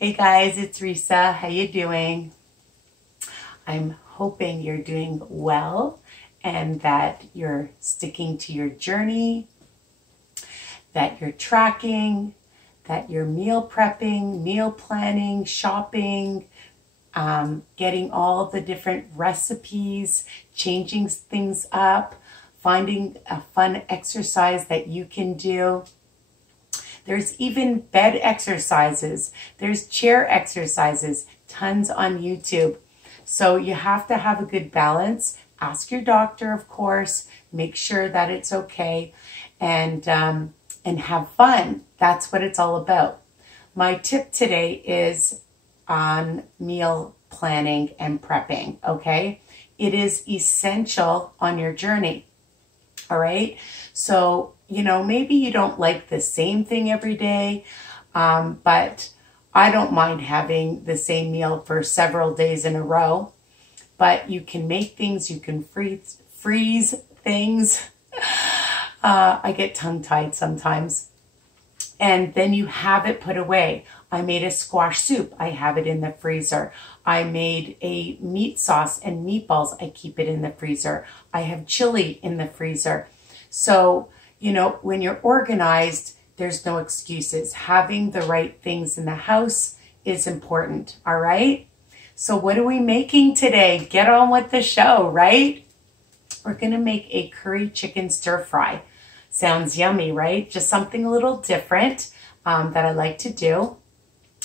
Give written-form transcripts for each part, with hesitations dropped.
Hey guys, it's Risa. How you doing? I'm hoping you're doing well and that you're sticking to your journey, that you're tracking, that you're meal prepping, meal planning, shopping, getting all the different recipes, changing things up, finding a fun exercise that you can do. There's even bed exercises. There's chair exercises, tons on YouTube. So you have to have a good balance. Ask your doctor, of course. Make sure that it's okay, and have fun. That's what it's all about. My tip today is on meal planning and prepping, okay? It is essential on your journey, all right? So, you know, maybe you don't like the same thing every day, but I don't mind having the same meal for several days in a row. But you can make things, you can freeze things. I get tongue-tied sometimes. And then you have it put away. I made a squash soup. I have it in the freezer. I made a meat sauce and meatballs. I keep it in the freezer. I have chili in the freezer. So, you know, when you're organized, there's no excuses. Having the right things in the house is important, all right? So what are we making today? Get on with the show, right? We're going to make a curry chicken stir fry. Sounds yummy, right? Just something a little different that I like to do.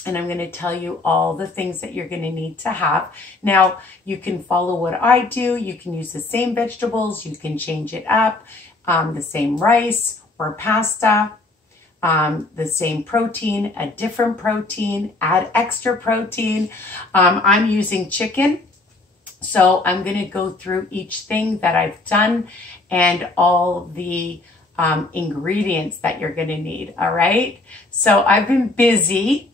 And I'm going to tell you all the things that you're going to need to have. Now, you can follow what I do. You can use the same vegetables. You can change it up. The same rice or pasta. The same protein, a different protein, add extra protein. I'm using chicken. So I'm going to go through each thing that I've done and all the ingredients that you're going to need. All right. So I've been busy.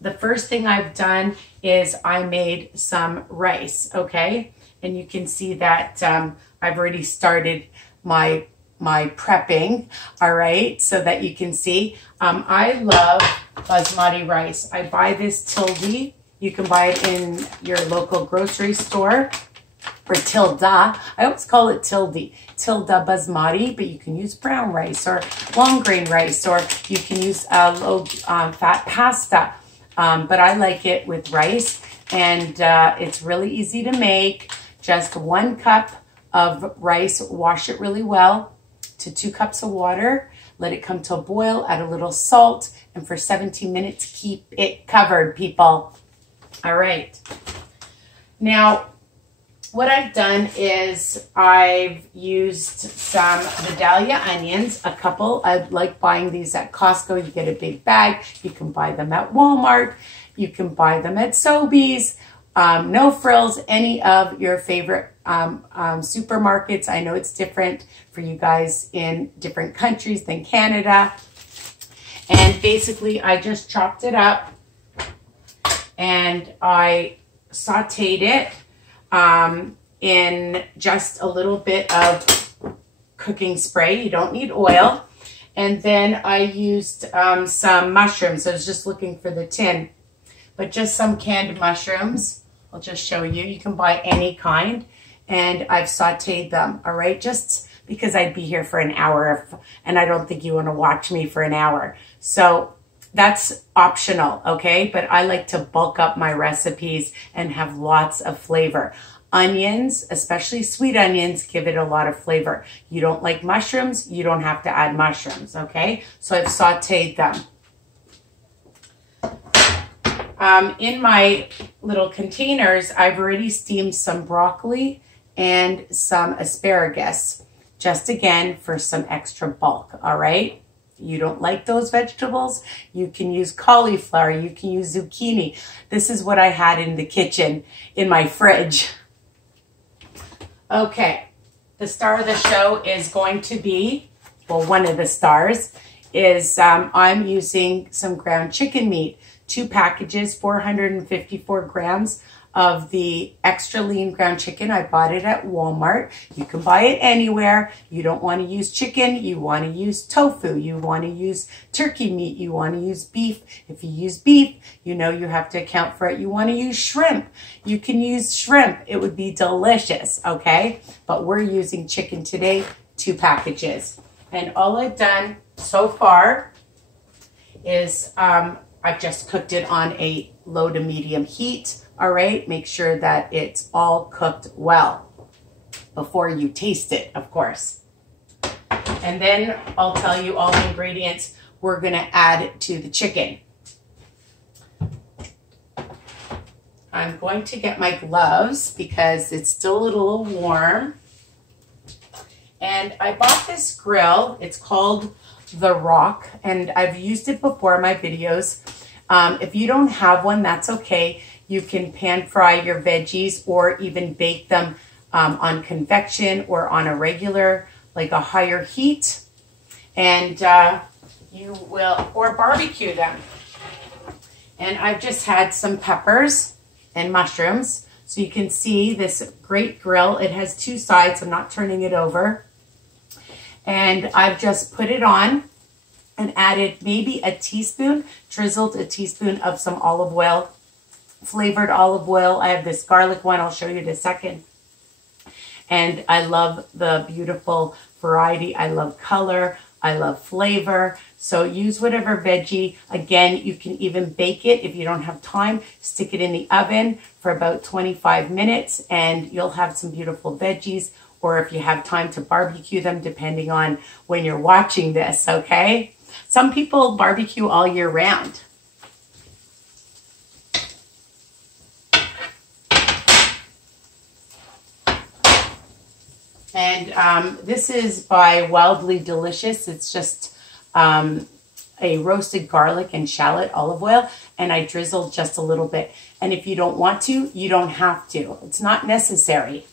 The first thing I've done is I made some rice. Okay. And you can see that I've already started my prepping, all right, so that you can see. I love basmati rice. I buy this TILDA. You can buy it in your local grocery store, or TILDA. I always call it TILDA basmati, but you can use brown rice or long grain rice, or you can use low fat pasta. But I like it with rice, and it's really easy to make. Just 1 cup of rice, wash it really well, to 2 cups of water, let it come to a boil, add a little salt, and for 17 minutes, keep it covered, people. All right. Now, what I've done is I've used some VIDALIA onions, a couple. I like buying these at Costco. You get a big bag. You can buy them at Walmart. You can buy them at Sobeys. No Frills, any of your favorite supermarkets. I know it's different for you guys in different countries than Canada. And basically, I just chopped it up and I sauteed it in just a little bit of cooking spray. You don't need oil. And then I used some mushrooms. I was just looking for the tin, but just some canned mushrooms. I'll just show you. You can buy any kind. And I've sauteed them, all right? Just because I'd be here for an hour, and I don't think you want to watch me for an hour. So that's optional, okay? But I like to bulk up my recipes and have lots of flavor. Onions, especially sweet onions, give it a lot of flavor. You don't like mushrooms, you don't have to add mushrooms, okay? So I've sauteed them. In my little containers, I've already steamed some broccoli and some asparagus, just again for some extra bulk, all right? You don't like those vegetables, you can use cauliflower, you can use zucchini. This is what I had in the kitchen, in my fridge. Okay, the star of the show is going to be, well, one of the stars is I'm using some ground chicken meat. 2 packages, 454 grams of the extra lean ground chicken. I bought it at Walmart. You can buy it anywhere. You don't want to use chicken. You want to use tofu. You want to use turkey meat. You want to use beef. If you use beef, you know you have to account for it. You want to use shrimp. You can use shrimp. It would be delicious, okay? But we're using chicken today, 2 packages. And all I've done so far is I've just cooked it on a low to medium heat. All right, make sure that it's all cooked well before you taste it, of course. And then I'll tell you all the ingredients we're gonna add to the chicken. I'm going to get my gloves because it's still a little warm. And I bought this grill. It's called The Rock, and I've used it before in my videos. If you don't have one, that's okay. You can pan fry your veggies or even bake them on convection or on a regular, like a higher heat. And you will, or barbecue them. And I've just had some peppers and mushrooms. So you can see this great grill. It has 2 sides. I'm not turning it over. And I've just put it on and added maybe a teaspoon, drizzled a teaspoon of some olive oil, flavored olive oil. I have this garlic one. I'll show you in a second. And I love the beautiful variety. I love color. I love flavor. So use whatever veggie. Again, you can even bake it if you don't have time. Stick it in the oven for about 25 minutes and you'll have some beautiful veggies. Or if you have time to barbecue them, depending on when you're watching this, okay? Some people barbecue all year round. And this is by Wildly Delicious. It's just a roasted garlic and shallot olive oil, and I drizzled just a little bit. And if you don't want to, you don't have to. It's not necessary.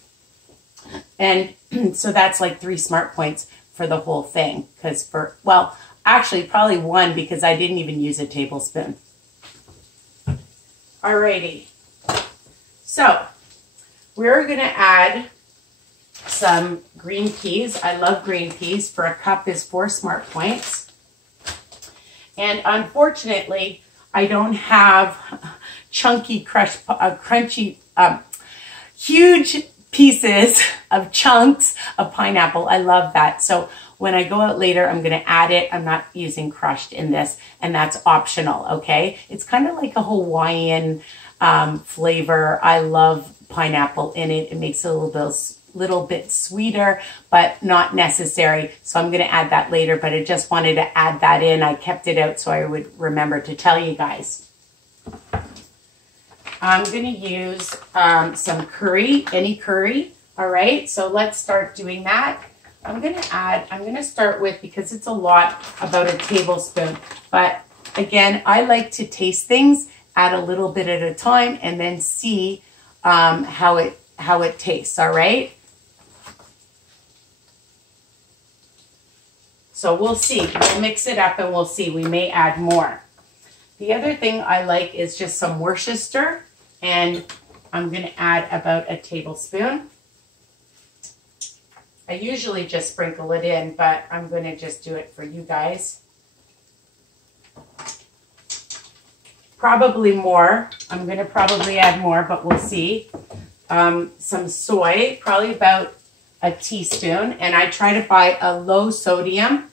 And so that's like 3 smart points for the whole thing. Because for, well, actually probably 1 because I didn't even use a tablespoon. Alrighty. So we're going to add some green peas. I love green peas. For a cup is 4 smart points. And unfortunately, I don't have chunky, crunchy, huge pieces of chunks of pineapple. I love that. So when I go out later, I'm going to add it. I'm not using crushed in this, and that's optional, okay? It's kind of like a Hawaiian flavor. I love pineapple in it. It makes it a little bit sweeter, but not necessary. So I'm going to add that later, but I just wanted to add that in. I kept it out so I would remember to tell you guys. I'm going to use some curry, any curry. All right, so let's start doing that. I'm going to start with, because it's a lot, about a tablespoon. But again, I like to taste things, add a little bit at a time, and then see how it tastes, all right? So we'll see. We'll mix it up and we'll see. We may add more. The other thing I like is just some Worcester. And I'm going to add about a tablespoon. I usually just sprinkle it in, but I'm going to just do it for you guys. Probably more. I'm going to probably add more, but we'll see. Some soy, probably about a teaspoon. And I try to buy a low sodium.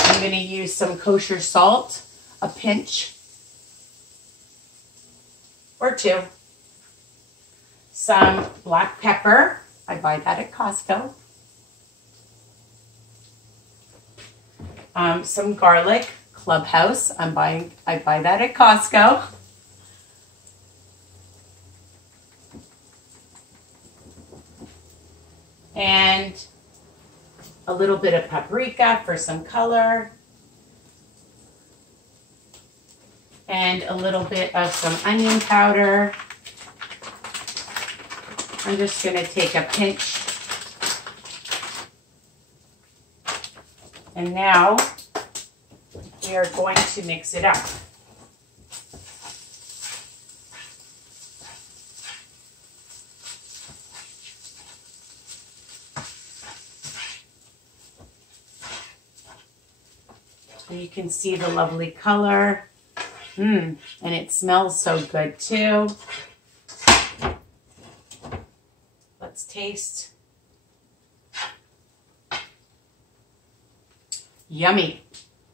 I'm going to use some kosher salt, a pinch or 2. Some black pepper. I buy that at Costco. Some garlic, Clubhouse. I buy that at Costco. And a little bit of paprika for some color. And a little bit of some onion powder. I'm just going to take a pinch And now we are going to mix it up. So you can see the lovely color. And it smells so good too. Let's taste. Yummy.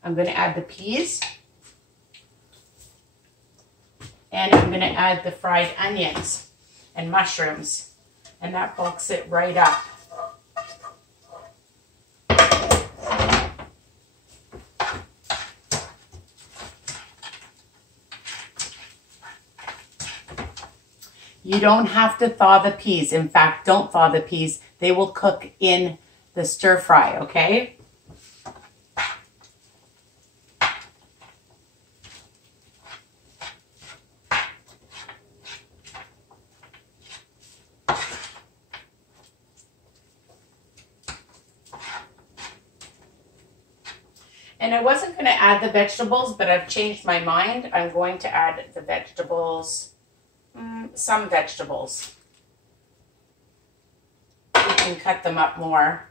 I'm going to add the peas. And I'm going to add the fried onions and mushrooms. And that bulks it right up. You don't have to thaw the peas. In fact, don't thaw the peas. They will cook in the stir fry, okay? And I wasn't going to add the vegetables, but I've changed my mind. I'm going to add the vegetables. Some vegetables. You can cut them up more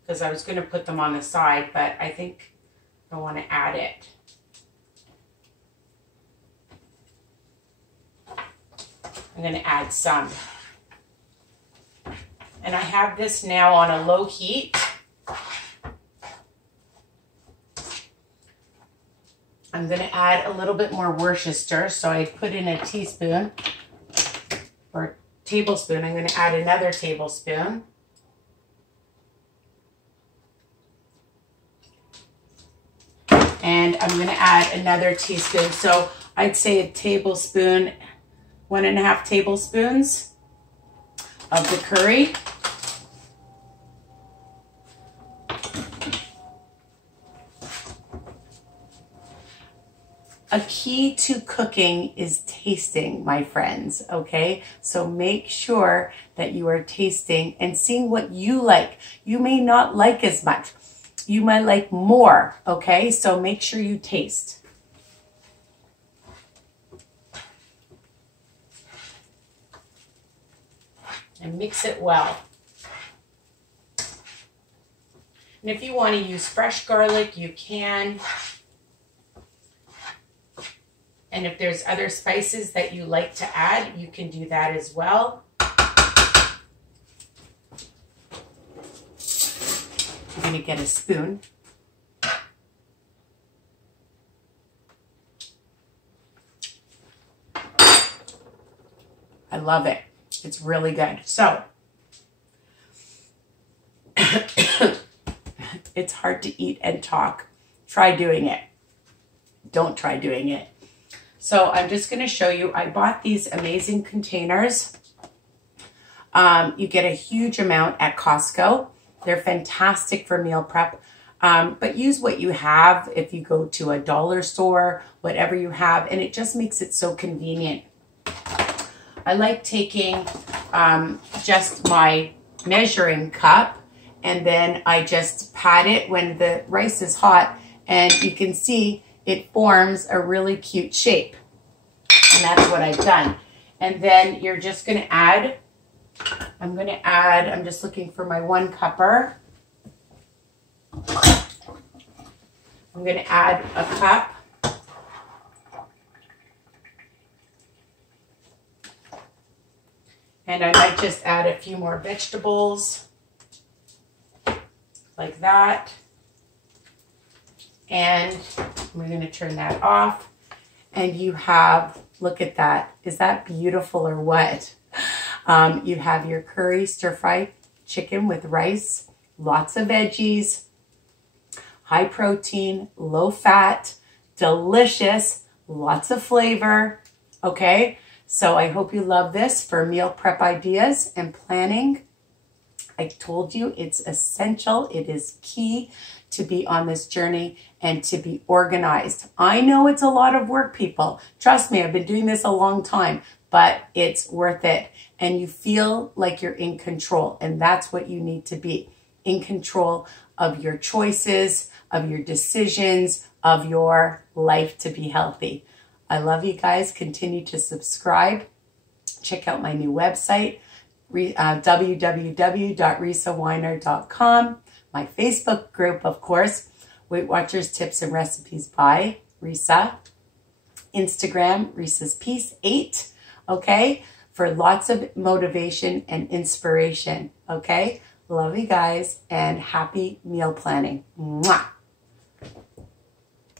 because I was going to put them on the side, but I think I want to add it. I'm going to add some. And I have this now on a low heat. I'm going to add a little bit more Worcester, so I put in a teaspoon or tablespoon. I'm going to add another tablespoon. And I'm going to add another teaspoon. So I'd say a tablespoon, 1.5 tablespoons of the curry. A key to cooking is tasting, my friends, okay? So make sure that you are tasting and seeing what you like. You may not like as much. You might like more, okay? So make sure you taste. And mix it well. And if you want to use fresh garlic, you can. And if there's other spices that you like to add, you can do that as well. I'm going to get a spoon. I love it. It's really good. So, it's hard to eat and talk. Try doing it. Don't try doing it. So I'm just going to show you, I bought these amazing containers. You get a huge amount at Costco. They're fantastic for meal prep, but use what you have if you go to a dollar store, whatever you have, and it just makes it so convenient. I like taking just my measuring cup, and then I just pat it when the rice is hot, and you can see it forms a really cute shape. And that's what I've done. And then you're just going to add, I'm just looking for my 1 cupper. I'm going to add a cup. And I might just add a few more vegetables like that. And we're going to turn that off. And you have, look at that. Is that beautiful or what? You have your curry stir-fry chicken with rice, lots of veggies, high protein, low fat, delicious, lots of flavor. Okay, so I hope you love this for meal prep ideas and planning. I told you it's essential. It is key to be on this journey and to be organized. I know it's a lot of work, people. Trust me, I've been doing this a long time, but it's worth it. And you feel like you're in control, and that's what you need to be, in control of your choices, of your decisions, of your life to be healthy. I love you guys. Continue to subscribe. Check out my new website, www.risaweiner.com. My Facebook group, of course, Weight Watchers Tips and Recipes by Risa. Instagram, Risa's Peace 8, okay? For lots of motivation and inspiration, okay? Love you guys and happy meal planning. Mwah!